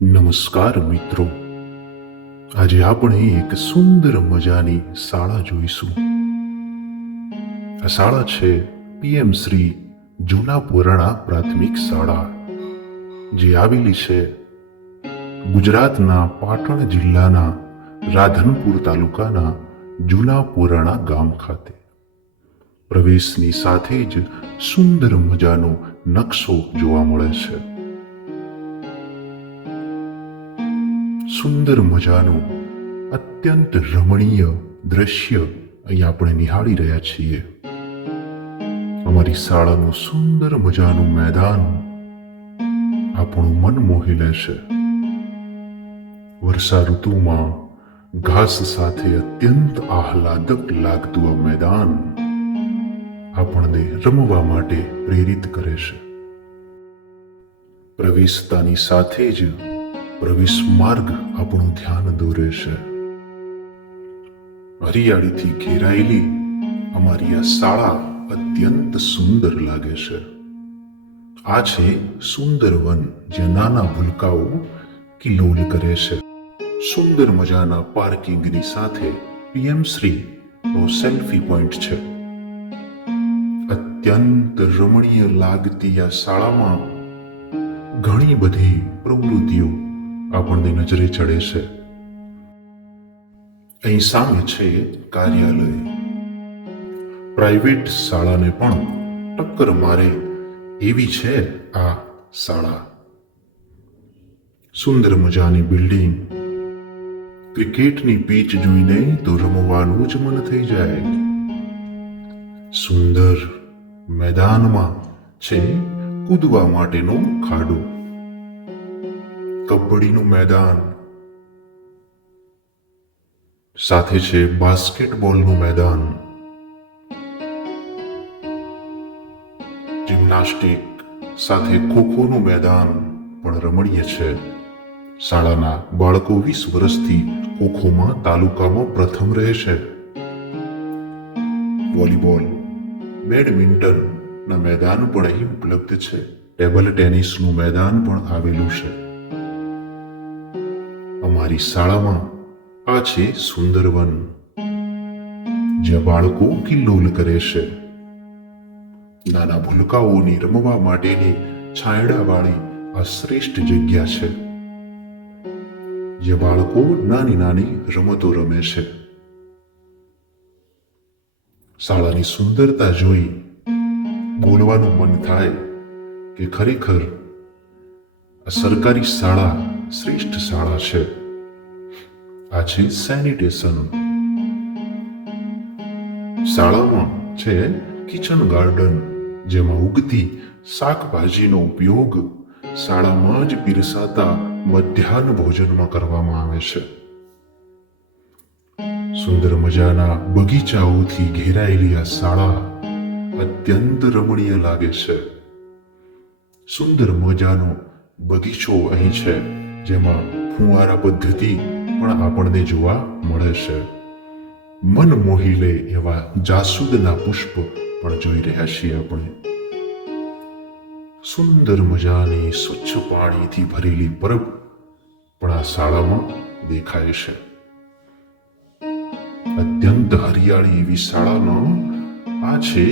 નમસ્કાર મિત્રો, આજે આપણે એક સુંદર મજાની શાળા જોઈશું. આ શાળા છે પીએમ શ્રી જૂના પુરાણા પ્રાથમિક શાળા, જે આવેલી છે ગુજરાતના પાટણ જિલ્લાના રાધનપુર તાલુકાના જૂના પુરાણા ગામ ખાતે. પ્રવેશની સાથે જ સુંદર મજાનો નકશો જોવા મળે છે. સુંદર મજાનું અત્યંત રમણીય દ્રશ્ય અહીં આપણે નિહાળી રહ્યા છીએ. અમારી શાળાનું સુંદર મજાનું મેદાન આપણું મન મોહી લેશે. વર્ષા ઋતુમાં ઘાસ સાથે અત્યંત આહલાદક લાગતું આ મેદાન આપણને રમવા માટે પ્રેરિત કરે છે. પ્રવેશતાની સાથે જ પ્રવેશ માર્ગ આપણું ધ્યાન દોરે છે. હરિયાળીથી ઘેરાયેલી અમારી આ શાળા અત્યંત સુંદર લાગે છે. આ છે સુંદર વન, જ્યાં નાના ભૂલકાઓ કિલોલ કરે છે. સુંદર મજાના પાર્કિંગની સાથે પીએમ શ્રી નો સેલ્ફી પોઈન્ટ છે. અત્યંત રમણીય લાગતી આ શાળામાં ઘણી બધી પ્રવૃત્તિઓ આપણને નજરે ચડે છે. અહીં સામે છે કાર્યાલય. પ્રાઇવેટ શાળાને પણ ટક્કર મારે એવી છે આ શાળા. સુંદર મજાની બિલ્ડિંગ, ક્રિકેટની પીચ જોઈને તો રમવાનું જ મન થઈ જાય. સુંદર મેદાનમાં છે કૂદવા માટેનો ખાડો, કબડ્ડીનું મેદાન, સાથે છે બાસ્કેટબોલનું મેદાન, જિમ્નાસ્ટિક સાથે ખોખોનું મેદાન પણ રમણીય છે. શાળાના બાળકો 20 વર્ષથી ખોખોમાં તાલુકામાં પ્રથમ રહે છે. વોલીબોલ, બેડમિન્ટન ના મેદાન પણ અહીં ઉપલબ્ધ છે. ટેબલ ટેનિસનું મેદાન પણ આવેલું છે. અમારી શાળામાં આ છે સુંદર વન, જ્યાં બાળકો કિલ્લોલ કરે છે. નાના ભૂલકાઓની રમવા માટેની છાંયડાવાળી આ શ્રેષ્ઠ જગ્યા છે, જ્યાં બાળકો નાની નાની રમતો રમે છે. શાળાની સુંદરતા જોઈ બોલવાનું મન થાય કે ખરેખર આ સરકારી શાળા શ્રેષ્ઠ શાળા છે. આ છે સેનિટેશન. શાળામાં છે કિચન ગાર્ડન, જેમાં ઉગતી શાકભાજીનો ઉપયોગ શાળામાં જ પીરસાતા મધ્યાહ્ન ભોજનમાં કરવામાં આવે છે. સુંદર મજાના બગીચાઓથી ઘેરાયેલી આ શાળા અત્યંત રમણીય લાગે છે. સુંદર મજાનો બગીચો અહીં છે, જેમાં ફુવારા પદ્ધતિ પણ આપણને જોવા મળે છે. મન મોહી લે એવા જાસૂદના પુષ્પ પણ જોઈ રહ્યા છીએ આપણે. સુંદર મજાની સ્વચ્છ પાણીથી ભરેલી પરબ પણ આ શાળામાં દેખાય છે. અત્યંત હરિયાળી એવી શાળાનો આ છે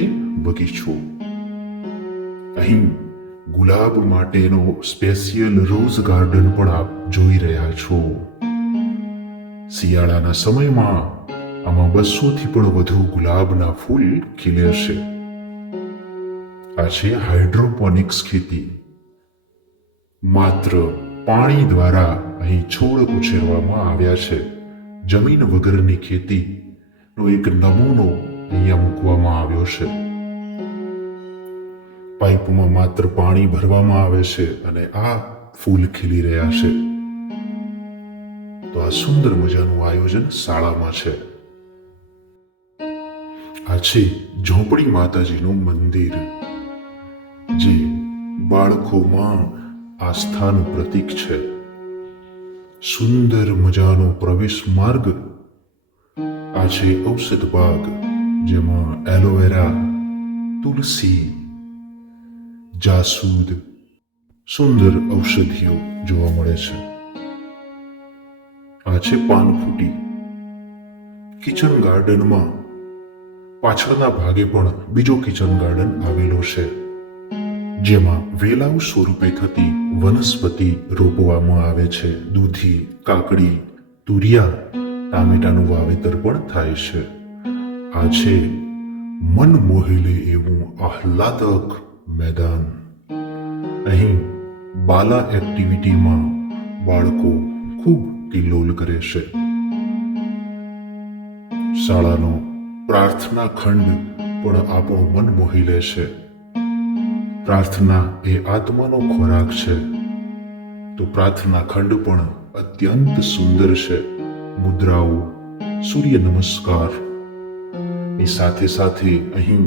બગીચો. અહીં ગુલાબ માટેનો સ્પેશિયલ રોઝ ગાર્ડન પણ આપ જોઈ રહ્યા છો. શિયાળાના સમયમાં આમાં 200થી પણ વધુ ગુલાબના ફૂલ ખીલે છે. આ છે હાઇડ્રોપોનિક્સ ખેતી. માત્ર પાણી દ્વારા અહીં છોડ ઉછેરવામાં આવ્યા છે. જમીન વગરની ખેતીનો એક નમૂનો અહીંયા મૂકવામાં આવ્યો છે. પાઇપમાં માત્ર પાણી ભરવામાં આવે છે અને આ ફૂલ ખીલી રહ્યા છે. તો આ સુંદર મજાનું આયોજન શાળામાં છે. આ છે ઝોપડી માતાજીનું મંદિર, જે બાળકોમાં આસ્થાનું પ્રતીક છે. સુંદર મજાનો પ્રવેશ માર્ગ. આ છે ઔષધ બાગ, જેમાં એલોવેરા, તુલસી, જાસૂદ, સુંદર ઔષધિઓ જોવા મળે છે. આ છે પાનખૂટી. કિચન ગાર્ડનમાં પાછળના ભાગે પણ બીજો કિચન ગાર્ડન આવેલો છે, જેમાં વેલાઓ સ્વરૂપે થતી વનસ્પતિ રોપવામાં આવે છે. દૂધી, કાકડી, તુરિયા, ટામેટાનું વાવેતર પણ થાય છે. આ છે મન મોહી લે એવું આહલાદક મેદાન. અહીં બાલા એક્ટિવિટીમાં બાળકો ખૂબ કિલ્લોલ કરે છે. શાળાનો પ્રાર્થના ખંડ પણ આપણું મન મોહી લે છે. પ્રાર્થના એ આત્માનો ખોરાક છે, તો પ્રાર્થના ખંડ પણ અત્યંત સુંદર છે. મુદ્રાઓ, સૂર્ય નમસ્કાર ની સાથે સાથે અહીં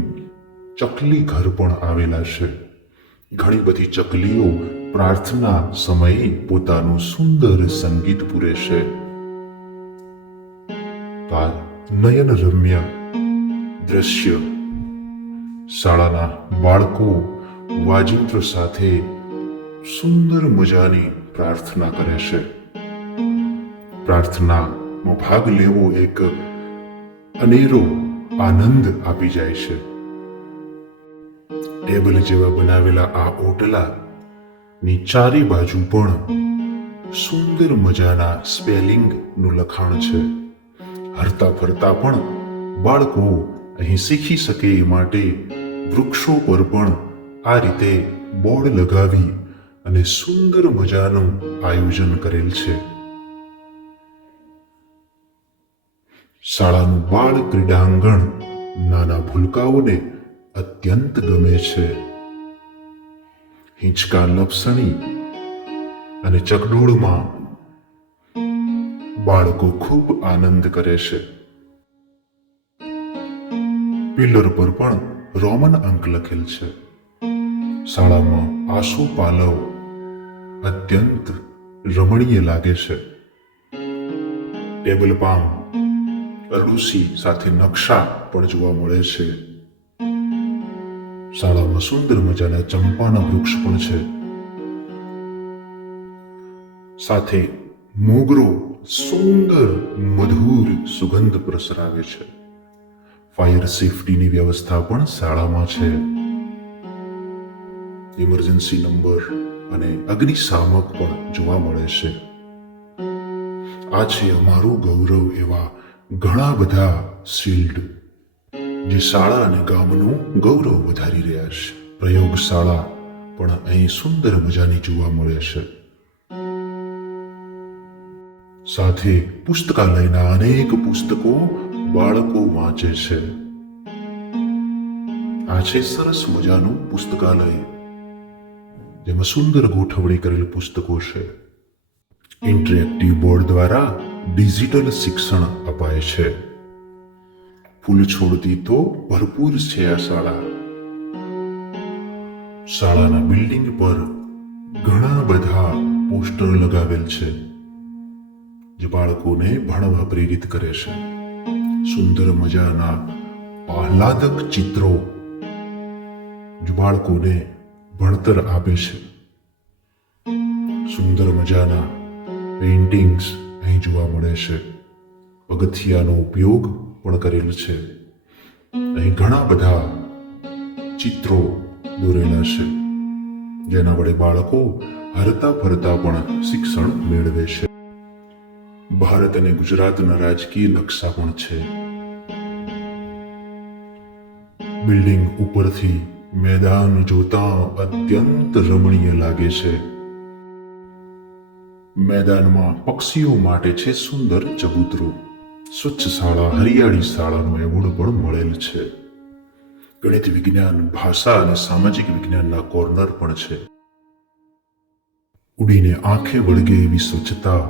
ચકલી ઘર પણ આવેલા છે. ઘણી બધી ચકલીઓ પ્રાર્થના સમયે પોતાનું સુંદર સંગીત પૂરે છે. નયન રમ્ય દ્રશ્ય. શાળાના બાળકો વાજિંત્ર સાથે સુંદર મજાની પ્રાર્થના કરે છે. પ્રાર્થનામાં ભાગ લેવો એક અનેરો આનંદ આપી જાય છે. ટેબલ જેવા બનાવેલા આ ઓટલા ની ચારે બાજુ પણ સુંદર મજાના સ્પેલિંગ નું લખાણ છે. હરતા ફરતા પણ બાળકો અહીં શીખી શકે એ માટે વૃક્ષો પર પણ આ રીતે બોર્ડ લગાવી અને સુંદર મજાનું આયોજન કરેલ છે. શાળાનું બાળ ક્રીડાંગણ નાના ભૂલકાઓને અત્યંત ગમે છે. હિંચકા, લપસણી અને ચકડોળમાં બાળકો ખૂબ આનંદ કરે છે. પિલર પર પણ રોમન અંક લખેલ છે. શાળામાં આસોપાલવ અત્યંત રમણીય લાગે છે. ટેબલ પામ, અરડુસી સાથે નકશા પણ જોવા મળે છે. શાળામાં સુંદર મજાના ચંપાના વૃક્ષ પણ છે. સાથે મોગરો સુંદર મધુર સુગંધ પ્રસરાવે છે. ફાયર સેફટીની વ્યવસ્થા પણ શાળામાં છે. ઇમરજન્સી નંબર અને અગ્નિશામક પણ જોવા મળે છે. આ છે અમારું ગૌરવ એવા ઘણા બધા શિલ્ડ જે શાળા અને ગામનું ગૌરવ વધારી રહ્યા છે. પ્રયોગશાળા પણ અહીં સુંદર મજાની જોવા મળે છે. સાથે પુસ્તકાલયના અનેક પુસ્તકો બાળકો વાંચે છે. આ છે સરસ મજાનું પુસ્તકાલય, જેમાં સુંદર ગોઠવણી કરેલ પુસ્તકો છે. ઇન્ટરેક્ટિવ બોર્ડ દ્વારા ડિજિટલ શિક્ષણ અપાય છે. ફૂલ છોડથી તો ભરપૂર છે આ શાળા. શાળાના બિલ્ડિંગ પર ઘણા બધા પોસ્ટર લગાવેલ છે, જે બાળકોને ભણવા પ્રેરિત કરે છે. સુંદર મજાના આહલાદક ચિત્રો જે બાળકોને ભણતર આપે છે. સુંદર મજાના પેઇન્ટિંગ્સ અહીં જોવા મળે છે. પગથિયાનો ઉપયોગ પણ કરેલ છે. અહીં ઘણા બધા ચિત્રો દોરેલા છે, જેના વડે બાળકો હરતા ફરતા પણ શિક્ષણ મેળવે છે. ભારત અને ગુજરાતના રાજકીય નકશા પણ છે. બિલ્ડિંગ ઉપરથી મેદાન જોતા અત્યંત રમણીય લાગે છે. મેદાનમાં પક્ષીઓ માટે છે સુંદર ચબૂતરો. સ્વચ્છ શાળા, હરિયાળી શાળાનો એવોર્ડ પણ મળેલ છે. ગણિત, વિજ્ઞાન, ભાષા અને સામાજિક વિજ્ઞાનના કોર્નર પણ છે. ઉડીને આંખે વળગે એવી સ્વચ્છતા,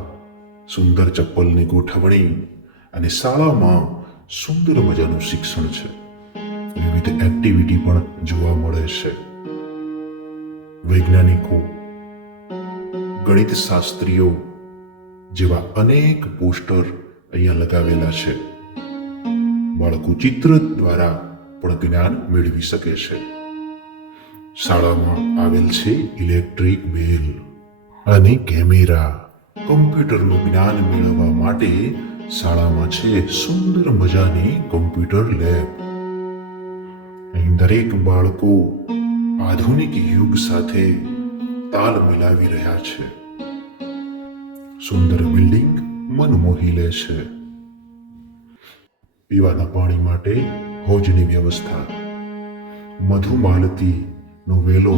સુંદર ચપ્પલની ગોઠવણી અને શાળામાં સુંદર મજાનું શિક્ષણ છે. વિવિધ એક્ટિવિટી પણ જોવા મળે છે. વૈજ્ઞાનિકો, ગણિત શાસ્ત્રીઓ જેવા અનેક પોસ્ટર અહીંયા લગાવેલા છે. બાળકો ચિત્ર દ્વારા પણ જ્ઞાન મેળવી શકે છે. શાળામાં આવેલ છે ઇલેક્ટ્રિક બેલ અને કેમેરા. કમ્પ્યુટરનું જ્ઞાન મેળવવા માટે શાળામાં છે સુંદર મજાની કમ્પ્યુટર લેબ. અહીં દરેક બાળકો આધુનિક યુગ સાથે તાલ મિલાવી રહ્યા છે. સુંદર બિલ્ડિંગ મન મોહી લે છે. પીવાના પાણી માટે હોજની વ્યવસ્થા. મધુમાલતી નો વેલો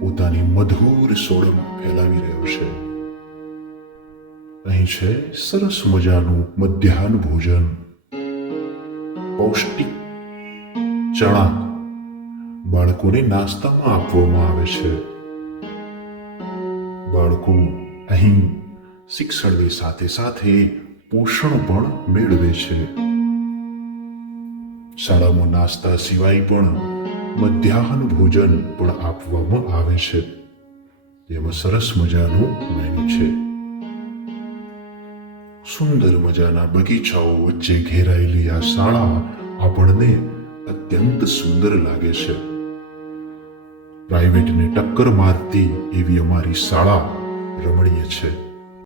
પોતાની મધુર સોડમ ફેલાવી રહ્યો છે. અહીં છે સરસ મજાનું મધ્યાહન ભોજન. પૌષ્ટિક ચણા બાળકોને નાસ્તામાં આપવામાં આવે છે. બાળકો અહીં શિક્ષણની સાથે સાથે પોષણ પણ મેળવે છે. શાળામાં નાસ્તા સિવાય પણ મધ્યાહન ભોજન પણ આપવામાં આવે છે. જેમાં સરસ મજાનું મેનુ છે. સુંદર મજાના બગીચાઓ વચ્ચે ઘેરાયેલી આ શાળા આપણને અત્યંત સુંદર લાગે છે. પ્રાઇવેટને ટક્કર મારતી એવી અમારી શાળા રમણીય છે.